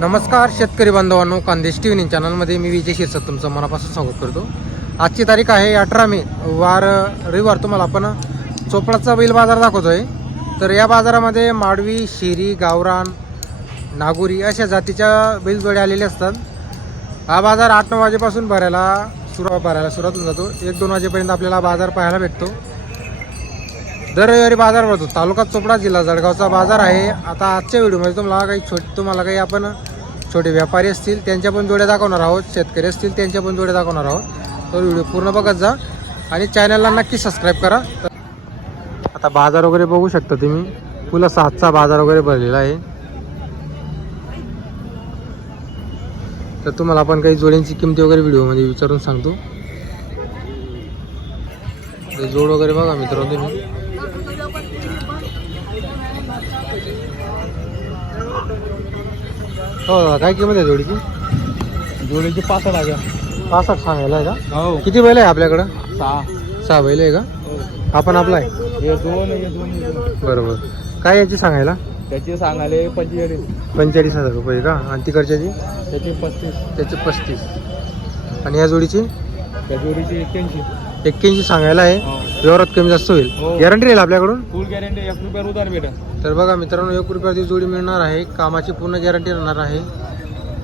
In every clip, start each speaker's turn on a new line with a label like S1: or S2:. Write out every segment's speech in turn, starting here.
S1: नमस्कार शेतकरी बांधवांनो कांदेश टी व्ही चॅनलमध्ये मी विजय शिरसाट तुमचं मनापासून स्वागत करतो. आजची तारीख आहे अठरा मे वार रविवार. तुम्हाला आपण चोपडाचा बैल बाजार दाखवतोय. तर या बाजारामध्ये माडवी शिरी गावरान नागोरी अशा जातीच्या बैलजोड्या आलेल्या असतात. हा बाजार आठ नऊ वाजेपासून भरायला सुरुवात भरायला सुरुवात होऊन जातो. एक दोन वाजेपर्यंत आपल्याला बाजार पाहायला भेटतो. दर रविवारी बाजार भरतो. तालुका चोपडा जिल्हा जळगावचा बाजार आहे. आता आजच्या व्हिडिओमध्ये तुम्हाला काही छोट तुम्हाला काही आपण छोटे व्यापारी असतील त्यांच्या पण जोड्या दाखवणार आहोत. शेतकरी असतील त्यांच्या पण जोड्या दाखवणार आहोत. तर व्हिडिओ पूर्ण बघत जा आणि चॅनलला नक्की सबस्क्राईब करा. आता बाजार वगैरे बघू शकता तुम्ही. फुला सातचा बाजार वगैरे भरलेला आहे. तर तुम्हाला आपण काही जोड्यांची किमती वगैरे व्हिडिओमध्ये विचारून सांगतो. जोड वगैरे बघा मित्रांनो तुम्ही. हो दादा, काय किंमत आहे जोडीची?
S2: जोडीचे पाच लागा
S1: पासष्ट सांगायला आहे का?
S2: हो.
S1: किती बैल आहे आपल्याकडं?
S2: सहा.
S1: सहा बैल आहे का? आपण आपला आहे?
S2: हे दोन हे दोन हे दोन.
S1: बरोबर. काय याची सांगायला?
S2: त्याचे सांगाले पंचेचाळीस.
S1: पंचेचाळीस हजार रुपये का? आणि तिकडच्याची?
S2: त्याचे पस्तीस.
S1: त्याचे पस्तीस. आणि या जोडीची?
S2: त्या जोडीचे एक्क्याऐंशी.
S1: एक्क्याऐंशी सांगायला आहे.
S2: हो.
S1: व्यवहारात कमी जास्त होईल.
S2: हो.
S1: गॅरंटी राहील आपल्याकडून?
S2: फुल गॅरंटी एक रुपया उधार भेटेल.
S1: तर बघा मित्रांनो एक रुपयाची जोडी मिळणार आहे. कामाची पूर्ण गॅरंटी राहणार आहे.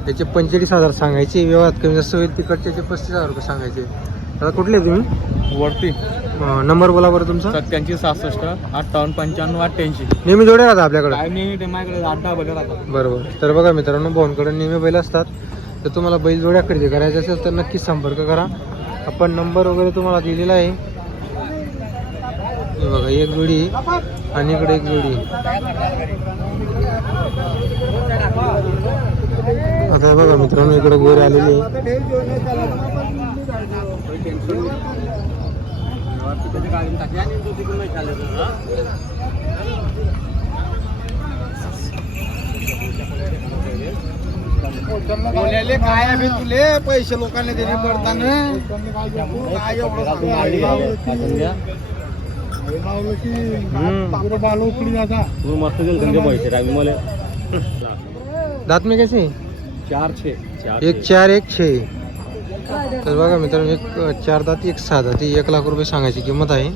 S1: त्याचे पंचेचाळीस हजार सांगायचे. व्यवहारात कमी जास्त होईल. तिकडच्याचे पस्तीस हजार रुपये सांगायचे. आता कुठले तुम्ही?
S2: वरती.
S1: नंबर बोला बरं तुमचा.
S2: सत्याऐंशी सहासष्ट अठ्ठावन्न पंच्याण्णव अठ्ठ्याऐंशी.
S1: नेहमी जोडे राहतात आपल्याकडे?
S2: माझ्याकडे आठ राहतात.
S1: बरोबर. तर बघा मित्रांनो भाऊंकडे नेहमी बैल असतात. तर तुम्हाला बैल जोड्या खरेदी करायच्या असेल तर नक्कीच संपर्क करा. आपण नंबर वगैरे तुम्हाला दिलेला आहे. हे बघा एक जोडी आणि इकडे एक जोडी. आता बघा मित्रांनो इकडे गोरे आलेली आहे.
S2: बोलायले काय आहे बे तुले? पैसे लोकांना पडताना. काय एवढं सांगू? मस्त दिल धंदे पैसे टाइम मला.
S1: दात में कैसे?
S2: चार छे
S1: एक चार एक छे. तर बघा मित्रांनो एक चार दाती एक सहा दाती एक लाख रुपये सांगायची किंमत आहे.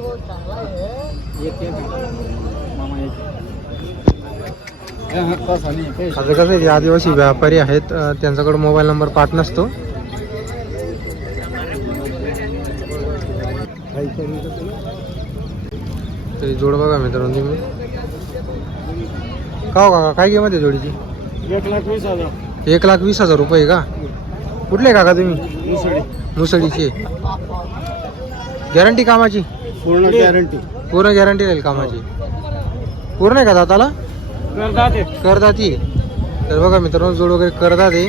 S1: आता कसं आहे, जे आदिवासी व्यापारी आहेत त्यांच्याकडे मोबाईल नंबर पाठ नसतो. तरी जोड बघा मित्रांनो तुम्ही. का हो काका? काय किंमत आहे जोडीची?
S2: एक लाख वीस हजार
S1: एक लाख वीस हजार रुपये का? कुठले काका तुम्ही?
S2: मुसडी
S1: मुसळीचे. गॅरंटी कामाची?
S2: पूर्ण गॅरंटी.
S1: पूर्ण गॅरंटी राहील कामाची. पूर्ण आहे का दाताला? करदाती. तर बघा मित्रांनो जोड वगैरे करदात. आहे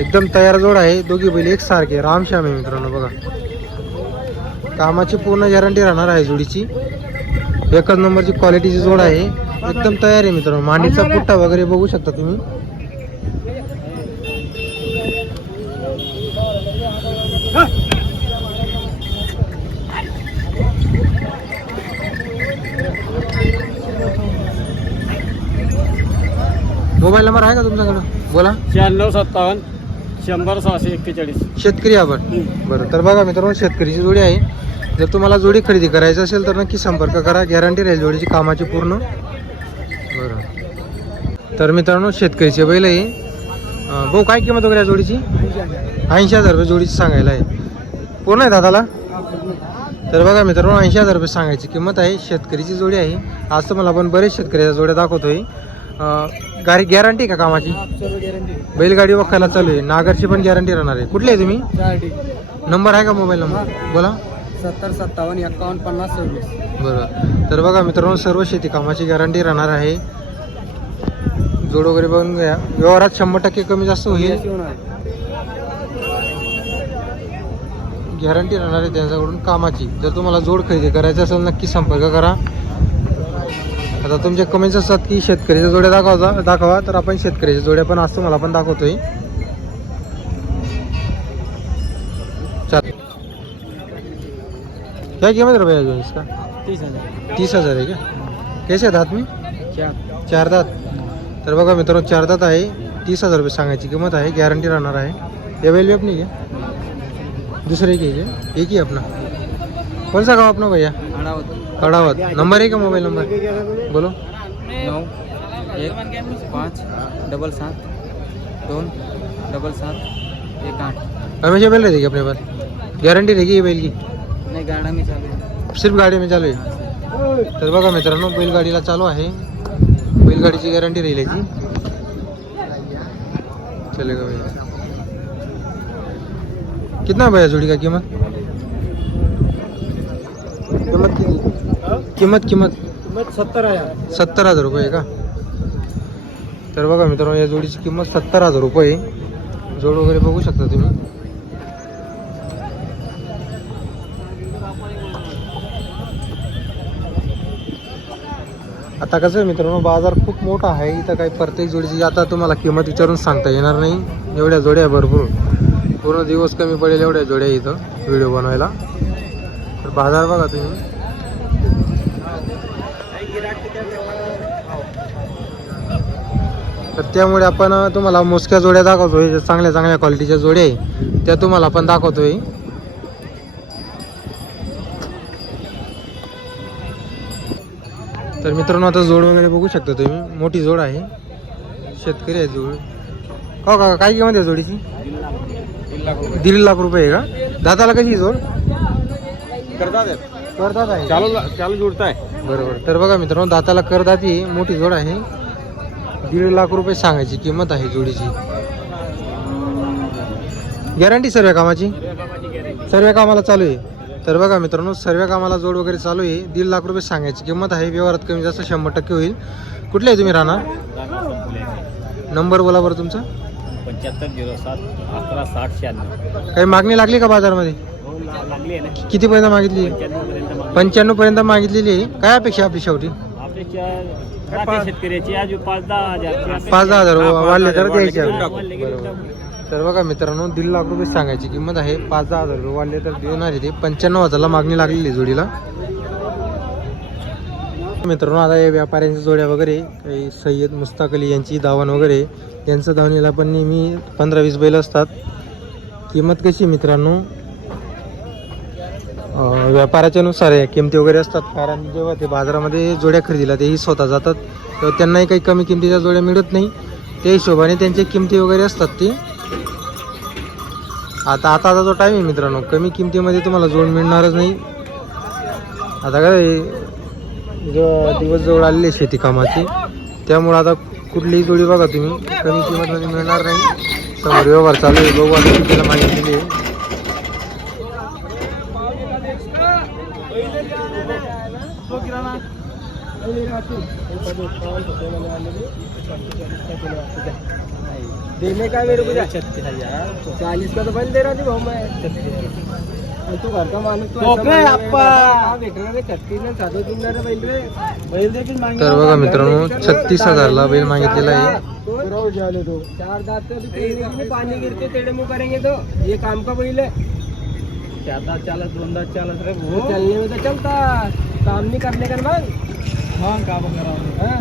S1: एकदम तयार जोड आहे. दोघी बैल एक सारखे. रामश्याम आहे मित्रांनो बघा. कामाची पूर्ण गॅरंटी राहणार आहे जोडीची. एकच नंबरची क्वालिटीची जोड आहे. एकदम तयार आहे मित्रांनो. मांडीचा पुट्टा वगैरे बघू शकता तुम्ही. मोबाईल नंबर आहे का तुमच्याकडं? बोला.
S2: शहाण्णव सत्तावन्न शंभर सहाशे एक्केचाळीस.
S1: शेतकरी आपण बरं तर बघा मित्रांनो शेतकरीची जोडी आहे. जर तुम्हाला जोडी खरेदी करायची असेल तर नक्की संपर्क करा. गॅरंटी राहील जोडीची कामाची पूर्ण. बरं. तर मित्रांनो शेतकरीचे बैल आहे. भाऊ काय किंमत वगैरे आहे जोडीची? ऐंशी हजार रुपये जोडीची सांगायला आहे. पूर्ण आहे दादाला? तर बघा मित्रांनो ऐंशी हजार रुपये सांगायची किंमत आहे. शेतकरीची जोडी आहे. आज तर मला आपण बरेच शेतकऱ्याच्या जोड्या दाखवतोय. गाडी गॅरंटी का कामाची? बैलगाडी वखायला चालू आहे. नागरची पण गॅरंटी राहणार आहे. कुठले आहे तुम्ही? नंबर आहे का मोबाईल नंबर? बोला.
S2: सत्तर सत्तावन्न एकावन्न पन्नास सव्वीस.
S1: बरं. तर बघा मित्रांनो सर्व शेती कामाची गॅरंटी राहणार आहे. जोड वगैरे बघून घ्या. व्यवहारात शंभर टक्के कमी जास्त होईल. गॅरंटी राहणार आहे त्यांच्याकडून कामाची. जर तुम्हाला जोड खरेदी करायची असेल नक्की संपर्क करा. आता तुमचे कमेंट्स असतात की शेतकऱ्याच्या जोड्या दाखवता दाखवा तर आपण शेतकऱ्याच्या जोड्या पण असतो मला पण दाखवतोय. क्या कीमत भैया जो इसका?
S2: तीस हजार.
S1: तीस हजार आहे का? कैसे दात मी?
S2: चार.
S1: चार दात. तर बघा मित्रांनो चार दात आहे. तीस हजार रुपये सांगायची किंमत आहे. गॅरंटी राहणार आहे. अवेलेबल अपनी क्या दुसरे है एक ही अपना कौन सा गाँव अपना भैया? कड़ावत नंबर है क्या मोबाइल नंबर बोलो.
S3: नऊ एक पाच डबल सात दोन डबल सात एक आठ.
S1: हमेशा बैल रहेगी अपने पास गारंटी रहेगी ये बैल की?
S3: नाही गाडा मी चालू
S1: सिर्फ गाडी में चालू आहे? तर बघा मित्रांनो बैलगाडीला चालू आहे. बैलगाडीची गॅरंटी राहील याची. चलेगा भैया कितना है भैया जोड़ी का कीमत? कीमत किती? किंमत किंमत.
S2: सत्तर आहे.
S1: सत्तर हजार रुपये का? तर बघा मित्रांनो या जोडीची किंमत सत्तर हजार रुपये आहे. जोड वगैरे बघू शकता तुम्ही. आता कसं आहे मित्रांनो बाजार खूप मोठा आहे. इथं काही प्रत्येक जोडीची आता तुम्हाला किंमत विचारून सांगता येणार नाही. एवढ्या जोड्या भरपूर. पूर्ण दिवस कमी पडेल एवढ्या जोड्या इथं व्हिडिओ बनवायला. बाजार बघा तुम्ही. तर त्यामुळे आपण तुम्हाला मोजक्या जोड्या दाखवतोय ज्या चांगल्या चांगल्या क्वालिटीच्या जोड्या आहे त्या तुम्हाला आपण दाखवतोय. तर मित्रांनो आता जोड वगैरे बघू शकता तुम्ही. मोठी जोड आहे. शेतकरी आहे जोड. हो का काय किंमत आहे जोडीची? दीड लाख रुपये आहे का? दादाला कशी आहे जोड?
S2: करतात
S1: करतात आहे.
S2: चालू चालू जुडताय.
S1: बरोबर. तर बघा मित्रांनो दाताला करदाती मोठी जोड आहे. दीड लाख रुपये सांगायची किंमत आहे जोडीची. गॅरंटी सर्व कामाची? सर्व कामाला चालू आहे. तर बघा मित्रांनो सर्व कामाला जोड वगैरे चालू आहे. दीड लाख रुपये सांगायची किंमत आहे. व्यवहारात कमी जास्त शंभर टक्के होईल. कुठले आहे तुम्ही राहणार? नंबर बोला बरं तुमचा.
S3: पंच्याहत्तर झिरो सात अकरा साठ शहाण्णव.
S1: काही मागणी लागली का बाजारामध्ये?
S3: हो लागली आहे ना.
S1: कितीपर्यंत मागितली?
S3: पंच्याण्णवपर्यंत
S1: पंच्याण्णव पर्यंत मागितलेली आहे. काय अपेक्षा आपली शेवटी?
S3: आपले चार शेतकऱ्याची. आज पाच दहा हजार.
S1: पाच दहा हजार. वाढले तर द्यायचे.
S3: हा,
S1: आपण. बरोबर. तर बघा मित्रांनो दीड लाख रुपये सांगायची किंमत आहे. पाच दहा हजार रुपये वाढले तर देणार आहे ते. पंच्याण्णव हजारला मागणी लागलेली आहे जोडीला. मित्रांनो आता या व्यापाऱ्यांच्या जोड्या वगैरे काही सय्यद मुस्ताक अली यांची दावण वगैरे यांचं दावणीला पण नेहमी पंधरा वीस बैल असतात. किंमत कशी आहे मित्रांनो? व्यापाराच्या नुसार आहे किमती वगैरे असतात. कारण जेव्हा ते बाजारामध्ये जोड्या खरेदीला तेही स्वतः जातात तेव्हा त्यांनाही काही कमी किमतीच्या जोड्या मिळत नाही. त्या हिशोबाने त्यांच्या किमती वगैरे असतात ते. आता आता जो टाईम आहे मित्रांनो कमी किमतीमध्ये तुम्हाला जोड मिळणारच नाही. आता काय जो दिवस जवळ आलेले शेती कामाची त्यामुळं आता कुठलीही जोडी बघा तुम्ही. कमी किंमतमध्ये मिळणार नाही. समोर व्यवहार चालू आहे बघू आता दिली आहे
S2: देने का मेरे को छत्तीस हजार. चालीस का तो बंद दे रहा थी भाऊ मैं तू घर का माणूस तू
S3: टोपे
S2: ऐसा
S3: अप्पा.
S2: काय भेटणार रे छत्तीस ने साधो तीन रे बैल रे. बैल देखील मागे
S1: तर बघा मित्रांनो छत्तीस हजारला बैल मागितलेला आहे.
S2: रोज जाले तो. चार दांत पानी गिरते टेढ़े मुंह करेंगे तो. ये काम का बैल है
S3: चार चालत दोन दात चालत रे
S2: वो चलने में तो चलता. काम नहीं करने का मग
S3: मग का बघा
S2: हाँ.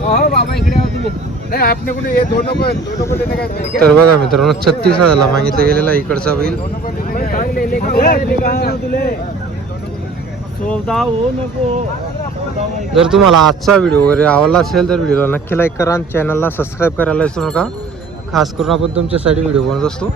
S2: अहो बाबा इकडे आहो तुम्ही नाही आपने कुठे हे दोनों को दोनों को लेने का
S1: तर बघा मित्रांनो छत्तीस हजारला मागितलं गेलेला इकडचा बैल.
S3: हो? नको।
S1: जर तुम्हाला आजचा व्हिडिओ वगैरे आवडला असेल तर व्हिडिओला नक्की लाईक करा आणि चॅनलला सबस्क्राईब करायला विसरू नका. खास करून आपण तुमच्यासाठी व्हिडिओ बनवत असतो.